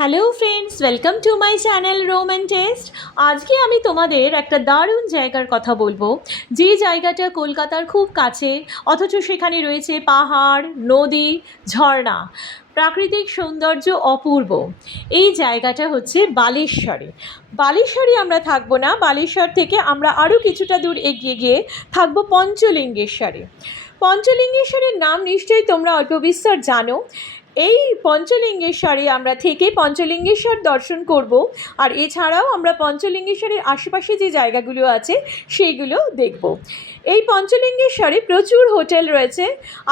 Hello friends, welcome to my channel roam and taste. আজকে আমি তোমাদের একটা দারুণ জায়গার কথা বলবো, যে জায়গাটা কলকাতার খুব কাছে, অথচ সেখানে রয়েছে পাহাড়, নদী, ঝর্ণা, প্রাকৃতিক সৌন্দর্য অপূর্ব। এই জায়গাটা হচ্ছে বালেশ্বরে। বালেশ্বরে আমরা থাকবো না, বালেশ্বর থেকে আমরা আরও কিছুটা দূর এগিয়ে গিয়ে থাকবো পঞ্চলিঙ্গেশ্বরে। পঞ্চলিঙ্গেশ্বরের নাম নিশ্চয়ই তোমরা অল্প বিস্তর জানো। এই পঞ্চলিঙ্গেশ্বরে আমরা থেকে পঞ্চলিঙ্গেশ্বর দর্শন করব, আর এছাড়াও আমরা পঞ্চলিঙ্গেশ্বরের আশেপাশে যে জায়গাগুলো আছে সেইগুলো দেখব। এই পঞ্চলিঙ্গেশ্বরে প্রচুর হোটেল রয়েছে।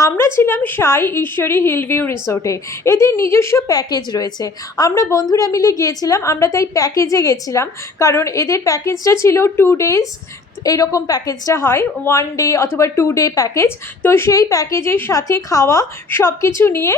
আমরা ছিলাম সাই ঈশ্বরী হিলভিউ রিসোর্টে। এদের নিজস্ব প্যাকেজ রয়েছে। আমরা বন্ধুরা মিলে গিয়েছিলাম, আমরা তাই প্যাকেজে গেছিলাম, কারণ এদের প্যাকেজটা ছিল 2 days। এইরকম প্যাকেজটা হয় 1 day অথবা 2 day প্যাকেজ। তো সেই প্যাকেজের সাথে খাওয়া সব কিছু নিয়ে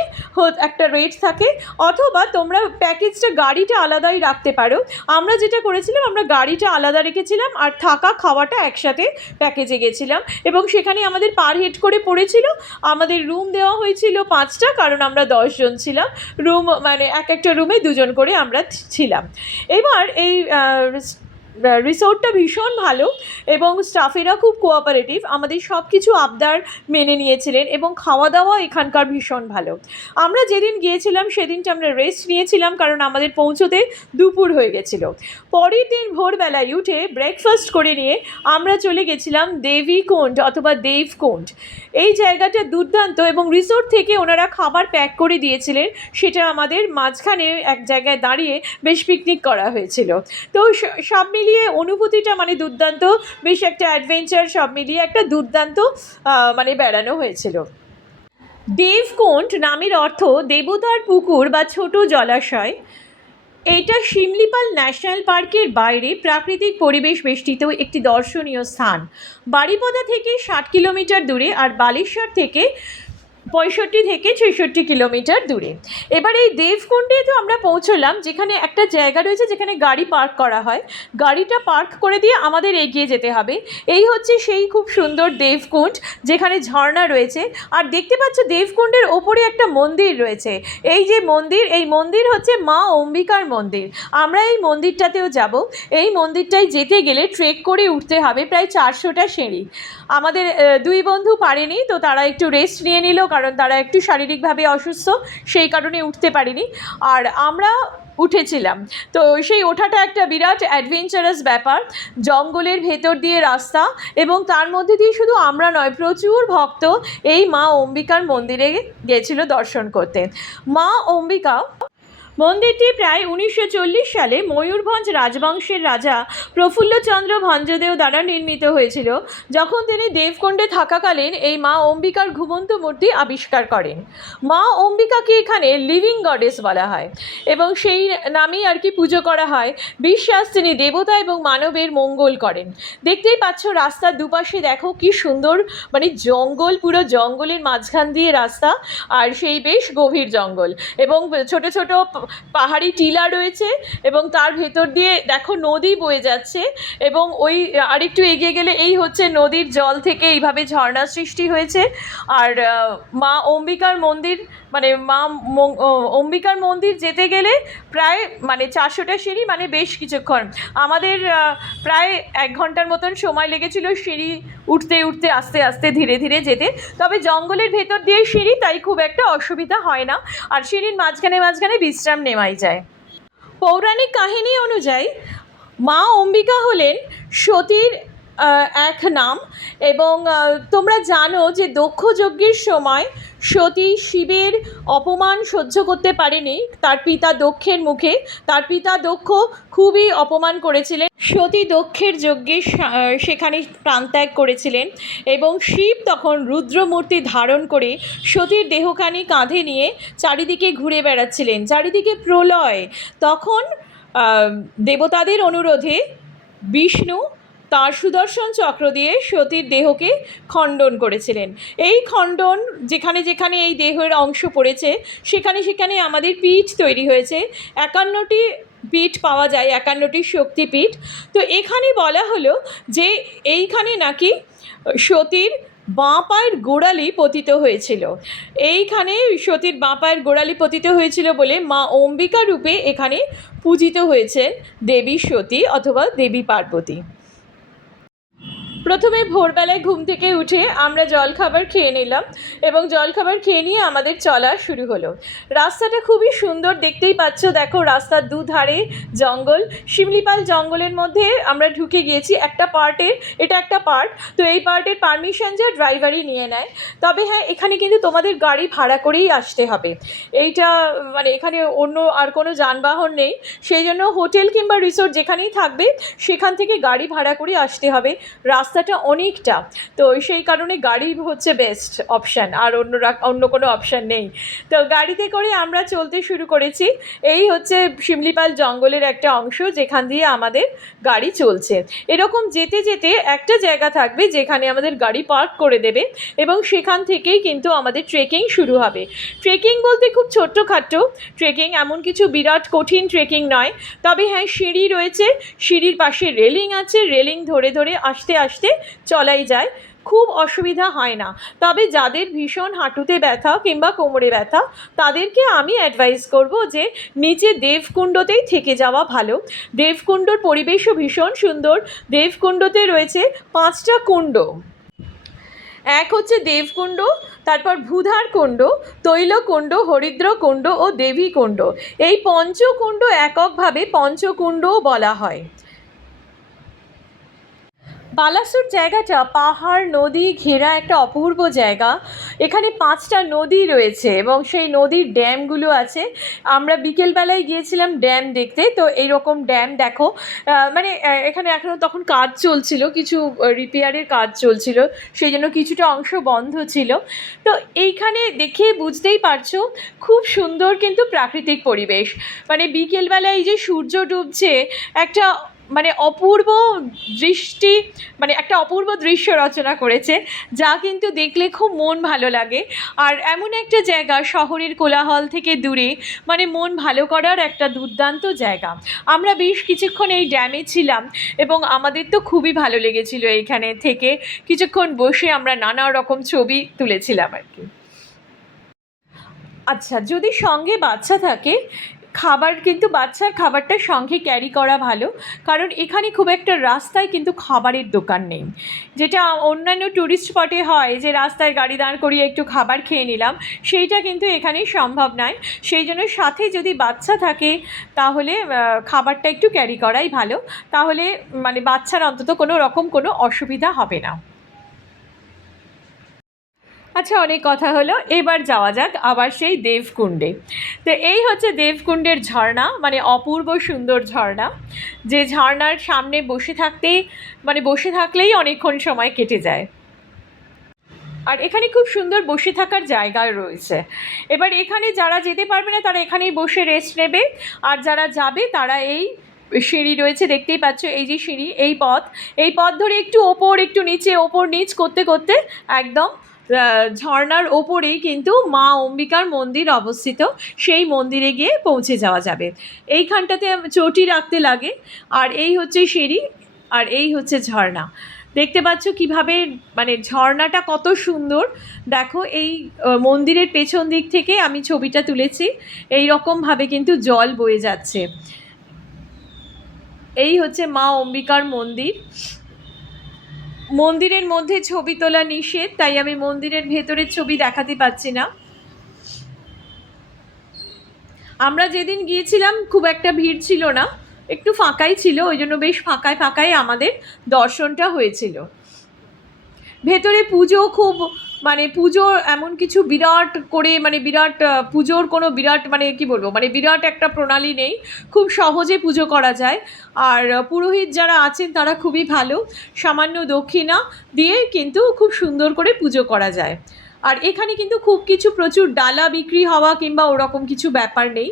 একটা রেট থাকে, অথবা তোমরা প্যাকেজটা গাড়িটা আলাদাই রাখতে পারো। আমরা যেটা করেছিলাম, আমরা গাড়িটা আলাদা রেখেছিলাম আর থাকা খাওয়াটা একসাথে প্যাকেজে গেছিলাম, এবং সেখানে আমাদের পার হেড করে পড়েছিল। আমাদের রুম দেওয়া হয়েছিল 5টা, কারণ আমরা 10 জন ছিলাম। রুম মানে একটা রুমে 2 জন করে আমরা ছিলাম। এবার এই রিসোর্টটা ভীষণ ভালো, এবং স্টাফেরা খুব কোঅপারেটিভ। আমাদের সব কিছু আবদার মেনে নিয়েছিলেন, এবং খাওয়া দাওয়া এখানকার ভীষণ ভালো। আমরা যেদিন গিয়েছিলাম সেদিনটা আমরা রেস্ট নিয়েছিলাম, কারণ আমাদের পৌঁছতে দুপুর হয়ে গেছিলো। পরের দিন ভোরবেলায় উঠে ব্রেকফাস্ট করে নিয়ে আমরা চলে গেছিলাম দেবীকুণ্ড অথবা দেবকুণ্ড। এই জায়গাটা দুর্দান্ত, এবং রিসোর্ট থেকে ওনারা খাবার প্যাক করে দিয়েছিলেন। সেটা আমাদের মাঝখানে এক জায়গায় দাঁড়িয়ে বেশ পিকনিক করা হয়েছিল। তো সব মিলিয়ে অনুভূতিটা মানে দুর্দান্ত, বেশ একটা অ্যাডভেঞ্চার, সব মিলিয়ে একটা দুর্দান্ত মানে বেড়ানো হয়েছিল। দেবকুণ্ড নামের অর্থ দেবতার পুকুর বা ছোট জলাশয়। এটা শিমলিপাল ন্যাশনাল পার্কের বাইরে প্রাকৃতিক পরিবেশ বেষ্টিত একটি দর্শনীয় স্থান। বারিপদা থেকে 60 কিলোমিটার দূরে, আর বালেশ্বর থেকে 65 থেকে 66 কিলোমিটার দূরে। এবার এই দেবকুণ্ডে তো আমরা পৌঁছলাম, যেখানে একটা জায়গা রয়েছে যেখানে গাড়ি পার্ক করা হয়। গাড়িটা পার্ক করে দিয়ে আমাদের এগিয়ে যেতে হবে। এই হচ্ছে সেই খুব সুন্দর দেবকুণ্ড, যেখানে ঝর্ণা রয়েছে। আর দেখতে পাচ্ছ দেবকুণ্ডের ওপরে একটা মন্দির রয়েছে। এই যে মন্দির, এই মন্দির হচ্ছে মা অম্বিকার মন্দির। আমরা এই মন্দিরটাতেও যাব। এই মন্দিরটায় যেতে গেলে ট্রেক করে উঠতে হবে প্রায় 400টা সিঁড়ি। আমাদের 2 বন্ধু পারেনি, তো তারা একটু রেস্ট নিয়ে নিল, কারণ তারা একটু শারীরিকভাবে অসুস্থ, সেই কারণে উঠতে পারিনি। আর আমরা উঠেছিলাম। তো সেই ওঠাটা একটা বিরাট অ্যাডভেঞ্চারাস ব্যাপার। জঙ্গলের ভেতর দিয়ে রাস্তা, এবং তার মধ্যে দিয়ে শুধু আমরা নয়, প্রচুর ভক্ত এই মা অম্বিকার মন্দিরে গেছিল দর্শন করতে। মা অম্বিকা মন্দিরটি প্রায় 1940 সালে ময়ূরভঞ্জ রাজবংশের রাজা প্রফুল্লচন্দ্র ভঞ্জদেও দ্বারা নির্মিত হয়েছিল, যখন তিনি দেবকুণ্ডে থাকাকালীন এই মা অম্বিকার ঘুমন্ত মূর্তি আবিষ্কার করেন। মা অম্বিকাকে এখানে লিভিং গডেস বলা হয়, এবং সেই নামেই আর কি পুজো করা হয়। বিশ্বাস তিনি দেবতা এবং মানবের মঙ্গল করেন। দেখতেই পাচ্ছ রাস্তার দুপাশে দেখো কি সুন্দর, মানে জঙ্গল, পুরো জঙ্গলের মাঝখান দিয়ে রাস্তা, আর সেই বেশ গভীর জঙ্গল, এবং ছোট ছোট পাহাড়ি টিলা রয়েছে, এবং তার ভেতর দিয়ে দেখো নদী বয়ে যাচ্ছে। এবং ওই আরেকটু এগিয়ে গেলে এই হচ্ছে নদীর জল থেকে এইভাবে ঝর্ণা সৃষ্টি হয়েছে। আর মা অম্বিকার মন্দির, মানে মা অম্বিকার মন্দির যেতে গেলে প্রায় মানে 400টা সিঁড়ি, মানে বেশ কিছুক্ষণ। আমাদের প্রায় 1 ঘন্টার মতন সময় লেগেছিল সিঁড়ি উঠতে উঠতে, আস্তে আস্তে ধীরে ধীরে যেতে। তবে জঙ্গলের ভেতর দিয়ে সিঁড়ি, তাই খুব একটা অসুবিধা হয় না, আর সিঁড়ির মাঝখানে মাঝখানে বিশ্রাম নেওয়াই যায়। পৌরাণিক কাহিনী অনুযায়ী মা অম্বিকা হলেন সতীর এক নাম, এবং তোমরা জানো যে দক্ষ যজ্ঞের সময় সতী শিবের অপমান সহ্য করতে পারেনি তার পিতা দক্ষের মুখে। তার পিতা দক্ষ খুবই অপমান করেছিলেন। সতী দক্ষের যজ্ঞে সেখানে প্রাণত্যাগ করেছিলেন, এবং শিব তখন রুদ্রমূর্তি ধারণ করে সতীর দেহখানি কাঁধে নিয়ে চারিদিকে ঘুরে বেড়াচ্ছিলেন। চারিদিকে প্রলয়। তখন দেবতাদের অনুরোধে বিষ্ণু তার সুদর্শন চক্র দিয়ে সতীর দেহকে খণ্ডন করেছিলেন। এই খণ্ডন যেখানে যেখানে এই দেহের অংশ পড়েছে, সেখানে সেখানে আমাদের পীঠ তৈরি হয়েছে। 51টি পীঠ পাওয়া যায়, 51টি শক্তিপীঠ। তো এখানে বলা হলো যে এইখানে নাকি সতীর বাঁ পায়ের গোড়ালি পতিত হয়েছিল। এইখানে সতীর বাঁ পায়ের গোড়ালি পতিত হয়েছিল বলে মা অম্বিকা রূপে এখানে পূজিত হয়েছেন দেবী সতী অথবা দেবী পার্বতী। প্রথমে ভোরবেলায় ঘুম থেকে উঠে আমরা জলখাবার খেয়ে নিলাম এবং জলখাবার খেয়ে নিয়ে আমাদের চলা শুরু হলো। রাস্তাটা খুবই সুন্দর, দেখতেই পাচ্ছ, দেখো রাস্তার দুধারে জঙ্গল, শিমলিপাল জঙ্গলের মধ্যে আমরা ঢুকে গিয়েছি একটা পার্টের, এটা একটা পার্ট, তো এই পার্টের পারমিশন যা ড্রাইভারই নিয়ে নেয়। তবে হ্যাঁ, এখানে কিন্তু তোমাদের গাড়ি ভাড়া করেই আসতে হবে। এইটা মানে এখানে অন্য আর কোনো যানবাহন নেই, সেই জন্য হোটেল কিংবা রিসোর্ট যেখানেই থাকবে সেখান থেকে গাড়ি ভাড়া করে আসতে হবে। রাস্তাটা অনেকটা, তো সেই কারণে গাড়ি হচ্ছে বেস্ট অপশান, আর অন্য কোনো অপশান নেই। তো গাড়িতে করে আমরা চলতে শুরু করেছি। এই হচ্ছে শিমলিপাল জঙ্গলের একটা অংশ যেখান দিয়ে আমাদের গাড়ি চলছে। এরকম যেতে যেতে একটা জায়গা থাকবে যেখানে আমাদের গাড়ি পার্ক করে দেবে এবং সেখান থেকেই কিন্তু আমাদের ট্রেকিং শুরু হবে। ট্রেকিং বলতে খুব ছোট্টখাট্টো ট্রেকিং, এমন কিছু বিরাট কঠিন ট্রেকিং নয়। তবে হ্যাঁ, সিঁড়ি রয়েছে, সিঁড়ির পাশে রেলিং আছে, রেলিং ধরে ধরে আস্তে আস্তে চলাই যায়, খুব অসুবিধা হয় না। তবে যাদের ভীষণ হাঁটুতে ব্যথা কিংবা কোমরে ব্যথা তাদেরকে আমি অ্যাডভাইস করব যে নিচে দেবকুণ্ডতেই থেকে যাওয়া ভালো। দেবকুণ্ডর পরিবেশও ভীষণ সুন্দর। দেবকুণ্ডতে রয়েছে 5টা কুণ্ড। এক হচ্ছে দেবকুণ্ড, তারপর ভূধার কুণ্ড, তৈলকুণ্ড, হরিদ্রকুণ্ড ও দেবীকুণ্ড। এই পঞ্চকুণ্ড এককভাবে পঞ্চকুণ্ডও বলা হয়। বালাসোর জায়গাটা পাহাড় নদী ঘেরা একটা অপূর্ব জায়গা। এখানে 5টা নদী রয়েছে এবং সেই নদীর ড্যামগুলো আছে। আমরা বিকেলবেলায় গিয়েছিলাম ড্যাম দেখতে, তো এইরকম ড্যাম দেখো, মানে এখানে এখনও তখন কাজ চলছিল, কিছু রিপেয়ারের কাজ চলছিল, সেই জন্য কিছুটা অংশ বন্ধ ছিল। তো এইখানে দেখে বুঝতেই পারছো খুব সুন্দর কিন্তু প্রাকৃতিক পরিবেশ। মানে বিকেলবেলায় এই যে সূর্য ডুবছে, একটা মানে অপূর্ব দৃষ্টি, মানে একটা অপূর্ব দৃশ্য রচনা করেছে, যা কিন্তু দেখলে খুব মন ভালো লাগে। আর এমন একটা জায়গা শহরের কোলাহল থেকে দূরে, মানে মন ভালো করার একটা দুর্দান্ত জায়গা। আমরা বেশ কিছুক্ষণ এই ড্যামে ছিলাম এবং আমাদের তো খুবই ভালো লেগেছিল। এইখানে থেকে কিছুক্ষণ বসে আমরা নানা রকম ছবি তুলেছিলাম আর কি। আচ্ছা, যদি সঙ্গে বাচ্চা থাকে, খাবার কিন্তু বাচ্চার খাবারটা সঙ্গে ক্যারি করা ভালো, কারণ এখানে খুব একটা রাস্তায় কিন্তু খাবারের দোকান নেই। যেটা অন্যান্য ট্যুরিস্ট স্পটে হয় যে রাস্তায় গাড়ি দাঁড় করিয়ে একটু খাবার খেয়ে নিলাম, সেইটা কিন্তু এখানে সম্ভব নয়। সেই জন্য সাথে যদি বাচ্চা থাকে তাহলে খাবারটা একটু ক্যারি করাই ভালো, তাহলে মানে বাচ্চার অন্তত কোনো রকম কোনো অসুবিধা হবে না। আচ্ছা, অনেক কথা হলো, এবার যাওয়া যাক আবার সেই দেবকুণ্ডে। তো এই হচ্ছে দেবকুণ্ডের ঝর্ণা, মানে অপূর্ব সুন্দর ঝর্ণা, যে ঝর্ণার সামনে বসে থাকতেই মানে বসে থাকলেই অনেকক্ষণ সময় কেটে যায়। আর এখানে খুব সুন্দর বসে থাকার জায়গা রয়েছে। এবার এখানে যারা যেতে পারবে না তারা এখানেই বসে রেস্ট নেবে, আর যারা যাবে তারা এই সিঁড়ি রয়েছে, দেখতেই পাচ্ছ, এই যে সিঁড়ি, এই পথ ধরে একটু ওপর একটু নিচে, ওপর নিচ করতে করতে একদম ঝর্ণার ওপরেই কিন্তু মা অম্বিকার মন্দির অবস্থিত, সেই মন্দিরে গিয়ে পৌঁছে যাওয়া যাবে। এইখানটাতে চটি রাখতে লাগে। আর এই হচ্ছে সিঁড়ি, আর এই হচ্ছে ঝর্ণা। দেখতে পাচ্ছ কিভাবে মানে ঝর্ণাটা কত সুন্দর। দেখো, এই মন্দিরের পেছন দিক থেকে আমি ছবিটা তুলেছি, এই রকমভাবে কিন্তু জল বয়ে যাচ্ছে। এই হচ্ছে মা অম্বিকার মন্দির। মন্দিরের মধ্যে ছবি তোলা নিষেধ, তাই আমি মন্দিরের ভেতরের ছবি দেখাতে পাচ্ছি না। আমরা যেদিন গিয়েছিলাম খুব একটা ভিড় ছিল না, একটু ফাঁকাই ছিল, ওই জন্য বেশ ফাঁকায় ফাঁকায় আমাদের দর্শনটা হয়েছিল। ভেতরে পুজো খুব, মানে পুজো এমন কিছু বিরাট করে, মানে বিরাট পুজোর কোনো বিরাট মানে কি বলবো, মানে বিরাট একটা প্রণালী নেই, খুব সহজে পুজো করা যায়। আর পুরোহিত যারা আছেন তারা খুবই ভালো, সামান্য দক্ষিণা দিয়ে কিন্তু খুব সুন্দর করে পুজো করা যায়। আর এখানে কিন্তু খুব কিছু প্রচুর ডালা বিক্রি হওয়া কিংবা ওরকম কিছু ব্যাপার নেই।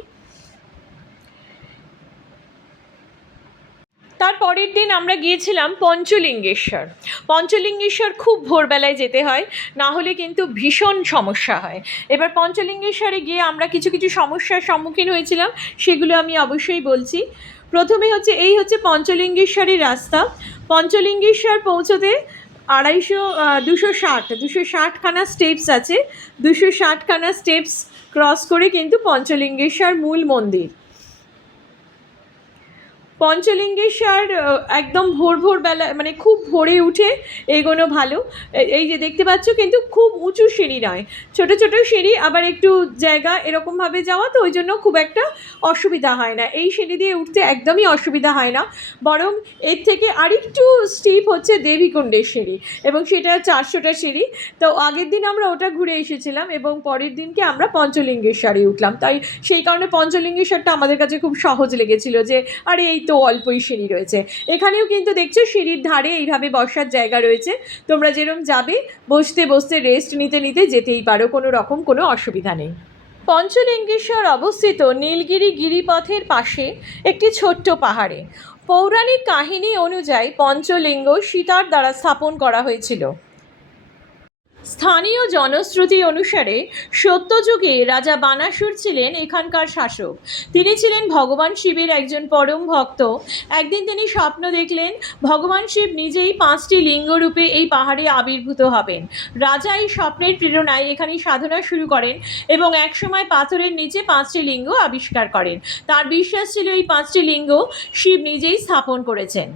তার পরের দিন আমরা গিয়েছিলাম পঞ্চলিঙ্গেশ্বর। পঞ্চলিঙ্গেশ্বর খুব ভোরবেলায় যেতে হয়, না হলে কিন্তু ভীষণ সমস্যা হয়। এবার পঞ্চলিঙ্গেশ্বরে গিয়ে আমরা কিছু কিছু সমস্যার সম্মুখীন হয়েছিলাম, সেগুলো আমি অবশ্যই বলছি। প্রথমে হচ্ছে এই হচ্ছে পঞ্চলিঙ্গেশ্বরের রাস্তা। পঞ্চলিঙ্গেশ্বর পৌঁছতে 260খানা স্টেপস আছে। 260খানা স্টেপস ক্রস করে কিন্তু পঞ্চলিঙ্গেশ্বর মূল মন্দির। পঞ্চলিঙ্গেশ্বর একদম ভোরবেলা মানে খুব ভোরে উঠে এগোনো ভালো। এই যে দেখতে পাচ্ছ কিন্তু খুব উঁচু সিঁড়ি নয়, ছোট ছোট সিঁড়ি, আবার একটু জায়গা এরকমভাবে যাওয়া, তো ওই জন্য খুব একটা অসুবিধা হয় না। এই সিঁড়ি দিয়ে উঠতে একদমই অসুবিধা হয় না, বরং এর থেকে আরেকটু স্টিপ হচ্ছে দেবীকুণ্ডের সিঁড়ি, এবং সেটা 400টা সিঁড়ি। তো আগের দিন আমরা ওটা ঘুরে এসেছিলাম এবং পরের দিনকে আমরা পঞ্চলিঙ্গেশ্বরে উঠলাম, তাই সেই কারণে পঞ্চলিঙ্গেশ্বরটা আমাদের কাছে খুব সহজ লেগেছিল, যে আরে এই তো অল্পই সিঁড়ি রয়েছে। এখানেও কিন্তু দেখছো সিঁড়ির ধারে এইভাবে বসার জায়গা রয়েছে, তোমরা যেরকম যাবে বসতে বসতে রেস্ট নিতে নিতে যেতেই পারো, কোনো রকম কোনো অসুবিধা নেই। পঞ্চলিঙ্গেশ্বর অবস্থিত নীলগিরি গিরিপথের পাশে একটি ছোট্ট পাহাড়ে। পৌরাণিক কাহিনী অনুযায়ী পঞ্চলিঙ্গ সীতার দ্বারা স্থাপন করা হয়েছিল। স্থানীয় জনশ্রুতি অনুসারে সত্যযুগে রাজা বানাসুর ছিলেন এখানকার শাসক। তিনি ছিলেন ভগবান শিবের একজন পরম ভক্ত। একদিন তিনি স্বপ্ন দেখলেন ভগবান শিব নিজেই 5টি লিঙ্গরূপে এই পাহাড়ে আবির্ভূত হবেন। রাজা এই স্বপ্নের প্রেরণায় এখানে সাধনা শুরু করেন এবং একসময় পাথরের নিচে 5টি লিঙ্গ আবিষ্কার করেন। তার বিশ্বাস ছিল এই 5টি লিঙ্গ শিব নিজেই স্থাপন করেছেন।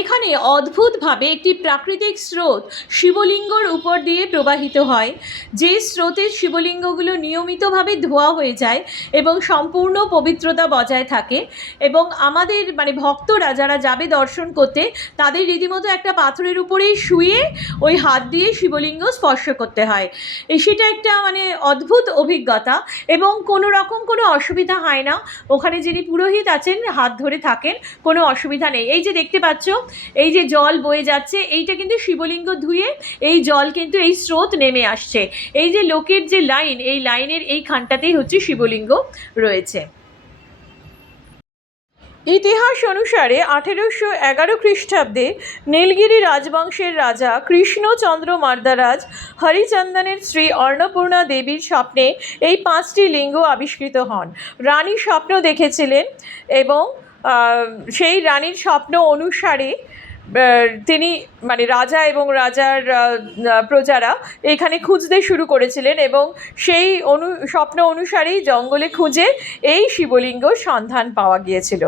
এখানে অদ্ভুতভাবে একটি প্রাকৃতিক স্রোত শিবলিঙ্গর উপর দিয়ে প্রবাহিত হয়, যে স্রোতের শিবলিঙ্গগুলো নিয়মিতভাবে ধোয়া হয়ে যায় এবং সম্পূর্ণ পবিত্রতা বজায় থাকে। এবং আমাদের মানে ভক্তরা যারা যাবে দর্শন করতে, তাদের রীতিমতো একটা পাথরের উপরেই শুয়ে ওই হাত দিয়ে শিবলিঙ্গ স্পর্শ করতে হয়। সেটা একটা মানে অদ্ভুত অভিজ্ঞতা, এবং কোনো রকম কোনো অসুবিধা হয় না। ওখানে যিনি পুরোহিত আছেন হাত ধরে থাকেন, কোনো অসুবিধা নেই। এই যে দেখতে পাচ্ছ, এই যে জল বয়ে যাচ্ছে, এইটা কিন্তু শিবলিঙ্গ ধুয়ে এই জল কিন্তু এই স্রোত নেমে আসছে। এই যে লোকের যে লাইন, এই লাইনের এই খানটাতেই হচ্ছে শিবলিঙ্গ রয়েছে। ইতিহাস অনুসারে 1811 খ্রিস্টাব্দে নীলগিরি রাজবংশের রাজা কৃষ্ণচন্দ্র মর্দারাজ হরিচন্দনের স্ত্রী অন্নপূর্ণা দেবীর স্বপ্নে এই 5টি লিঙ্গ আবিষ্কৃত হন। রানী স্বপ্ন দেখেছিলেন এবং সেই রানীর স্বপ্ন অনুসারে তিনি মানে রাজা এবং রাজার প্রজারা এখানে খুঁজতে শুরু করেছিলেন, এবং সেই স্বপ্ন অনুসারেই জঙ্গলে খুঁজে এই শিবলিঙ্গ সন্ধান পাওয়া গিয়েছিল।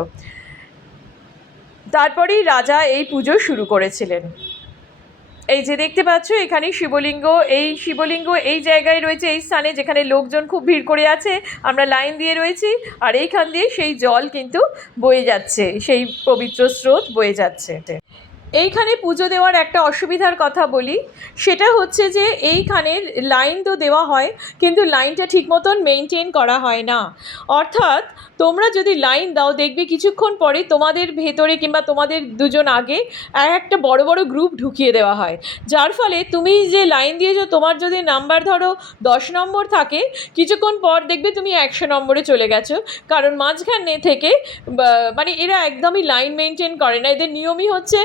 তারপরেই রাজা এই পুজো শুরু করেছিলেন। এই যে দেখতে পাচ্ছ এখানে শিবলিঙ্গ, এই শিবলিঙ্গ এই জায়গায় রয়েছে, এই স্থানে যেখানে লোকজন খুব ভিড় করে আছে, আমরা লাইন দিয়ে রয়েছি, আর এইখান দিয়ে সেই জল কিন্তু বয়ে যাচ্ছে, সেই পবিত্র স্রোত বয়ে যাচ্ছে। এইখানে পুজো দেওয়ার একটা অসুবিধার কথা বলি, সেটা হচ্ছে যে এইখানে লাইন তো দেওয়া হয়, কিন্তু লাইনটা ঠিক মতন মেনটেন করা হয় না। অর্থাৎ তোমরা যদি লাইন দাও, দেখবে কিছুক্ষণ পরে তোমাদের ভেতরে কিংবা তোমাদের দুজন আগে একটা বড় বড় গ্রুপ ঢুকিয়ে দেওয়া হয়, যার ফলে তুমি যে লাইন দিয়েছো, তোমার যদি নাম্বার ধরো 10 নম্বর থাকে, কিছুক্ষণ পর দেখবে তুমি 100 নম্বরে চলে গেছো, কারণ মাঝখানে থেকে মানে এরা একদমই লাইন মেনটেন করে না। এদের নিয়মই হচ্ছে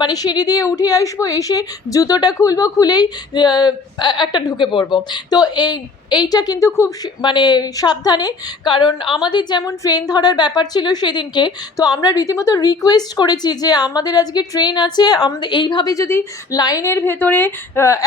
মানে সিঁড়ি দিয়ে উঠে আসবো, এসে জুতোটা খুলবো, খুলেই একটা ঢুকে পড়বো। তো এইটা কিন্তু খুব মানে সাবধানে, কারণ আমাদের যেমন ট্রেন ধরার ব্যাপার ছিল সেদিনকে, তো আমরা রীতিমতো রিকোয়েস্ট করেছি যে আমাদের আজকে ট্রেন আছে, আমাদের এইভাবে যদি লাইনের ভেতরে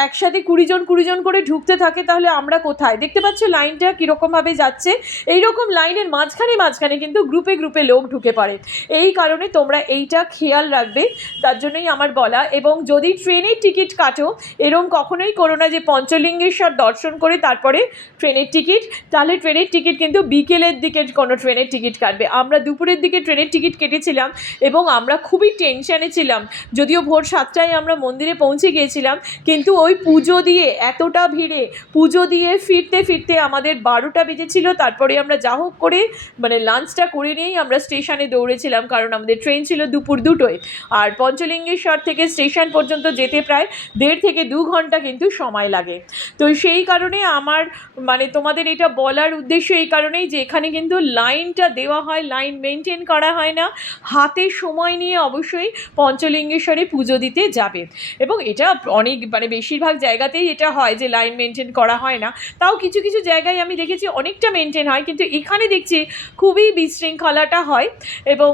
একসাথে 20 জন করে ঢুকতে থাকে, তাহলে আমরা কোথায়? দেখতে পাচ্ছ লাইনটা কীরকমভাবে যাচ্ছে, এইরকম লাইনের মাঝখানে কিন্তু গ্রুপে গ্রুপে লোক ঢুকে পড়ে। এই কারণে তোমরা এইটা খেয়াল রাখবে, তার জন্যই আমার বলা। এবং যদি ট্রেনের টিকিট কাটো, এরকম কখনোই করো না যে পঞ্চলিঙ্গেশ্বর দর্শন করে তারপরে ট্রেনের টিকিট, তাহলে ট্রেনের টিকিট কিন্তু বিকেলের দিকে কোনো ট্রেনের টিকিট কাটবে। আমরা দুপুরের দিকে ট্রেনের টিকিট কেটেছিলাম এবং আমরা খুবই টেনশানে ছিলাম, যদিও ভোর 7টায় আমরা মন্দিরে পৌঁছে গিয়েছিলাম, কিন্তু ওই পুজো দিয়ে এতটা ভিড়ে পুজো দিয়ে ফিরতে ফিরতে আমাদের 12টা বেজেছিল। তারপরে আমরা যা হোক করে মানে লাঞ্চটা করে নিয়েই আমরা স্টেশনে দৌড়েছিলাম, কারণ আমাদের ট্রেন ছিল দুপুর 2টোয়, আর পঞ্চলিঙ্গেশ্বর থেকে স্টেশন পর্যন্ত যেতে প্রায় 1.5 থেকে 2 ঘন্টা কিন্তু সময় লাগে। তো সেই কারণে আমার মানে তোমাদের এটা বলার উদ্দেশ্য এই কারণেই যে এখানে কিন্তু লাইনটা দেওয়া হয়, লাইন মেনটেন করা হয় না। হাতে সময় নিয়ে অবশ্যই পঞ্চলিঙ্গেশ্বরে পুজো দিতে যাবে। এবং এটা অনেক মানে বেশিরভাগ জায়গাতেই এটা হয় যে লাইন মেনটেন করা হয় না, তাও কিছু কিছু জায়গায় আমি দেখেছি অনেকটা মেনটেন হয়, কিন্তু এখানে দেখছি খুবই বিশৃঙ্খলাটা হয়। এবং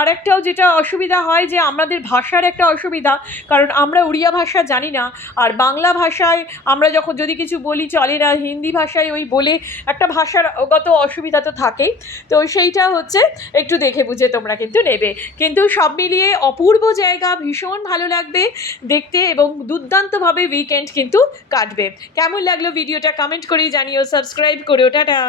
আরেকটাও যেটা অসুবিধা হয় যে আমাদের ভাষার একটা অসুবিধা, কারণ আমরা উড়িয়া ভাষা জানি না, আর বাংলা ভাষায় আমরা যখন যদি কিছু বলি চলে না, হিন্দি ভাষায় ওই বলে একটা ভাষাগত অসুবিধা তো থাকেই। তো সেইটা হচ্ছে একটু দেখে বুঝে তোমরা কিন্তু নেবে। কিন্তু সব মিলিয়ে অপূর্ব জায়গা, ভীষণ ভালো লাগবে দেখতে এবং দুর্দান্তভাবে উইকেন্ড কিন্তু কাটবে। কেমন লাগলো ভিডিওটা কমেন্ট করেই জানিও, সাবস্ক্রাইব করো, টাটা।